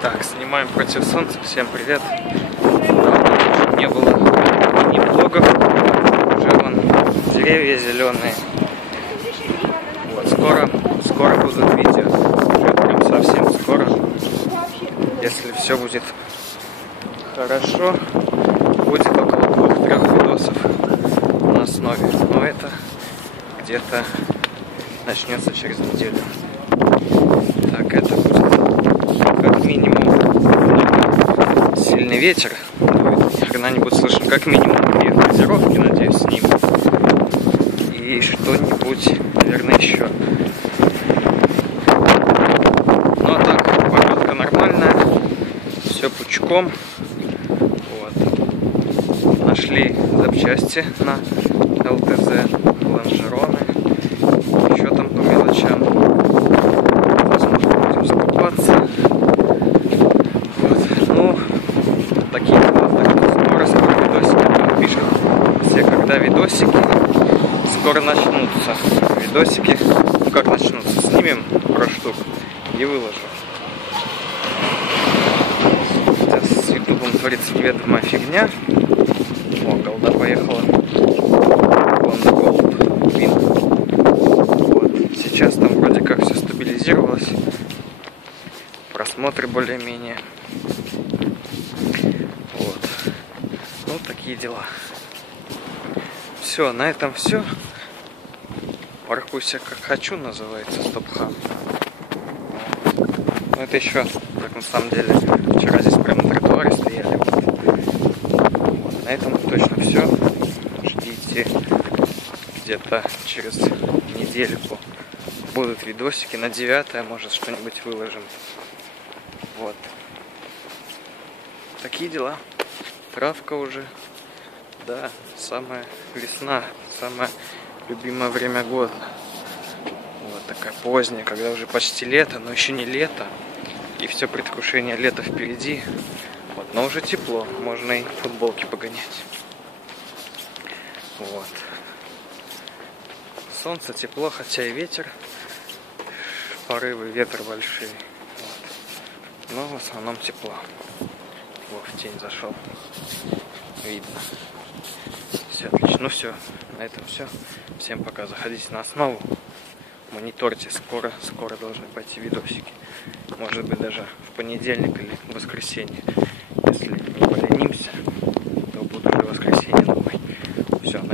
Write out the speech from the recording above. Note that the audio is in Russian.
Так, снимаем против солнца. Всем привет. Давно не было мини-влогов. Уже вон деревья зеленые. Вот, скоро будут видео. Уже прям совсем скоро. Если все будет хорошо, будет около 2-3 видосов на основе. Но это где-то начнется через неделю. Так, это будет как минимум сильный ветер. Ни хрена не будет слышно. Как минимум две фазировки, надеюсь, с ним. И что-нибудь, наверное, еще. Ну а так, погодка нормальная. Все пучком. Вот. Нашли запчасти на ЛТЗ, лонжероны. Еще там по мелочам. Возможно, будем закупаться. Вот. Ну, такие дела. Скоро видосики пишут. Все, когда видосики скоро начнутся. Видосики, ну как начнутся, снимем пару штук и выложу. Сейчас с ютубом творится неведомая фигня. О, голда поехала. Honda Gold Win. Вот. Сейчас там вроде как все стабилизировалось. Просмотры более-менее. Вот. Ну, такие дела. Все, на этом все. Паркуйся как хочу, называется, Стопхам. Ну, это еще, так на самом деле, вчера здесь прямо на тротуаре стояли. Вот. На этом точно все. Ждите, где-то через недельку будут видосики. На 9, может, что-нибудь выложим. Вот. Такие дела. Травка уже. Да, самая весна, самое любимое время года. Вот такая поздняя, когда уже почти лето, но еще не лето. И все предвкушение лета впереди. Вот, но уже тепло, можно и футболки погонять. Вот. Солнце, тепло, хотя и ветер. Порывы ветра большие. Вот. Но в основном тепло. Вот, в тень зашел. Видно. Все отлично. Ну все, на этом все. Всем пока. Заходите на основу. Мониторьте. Скоро должны пойти видосики. Может быть даже в понедельник или в воскресенье. Если не поленимся, то будет уже воскресенье новый. Все, на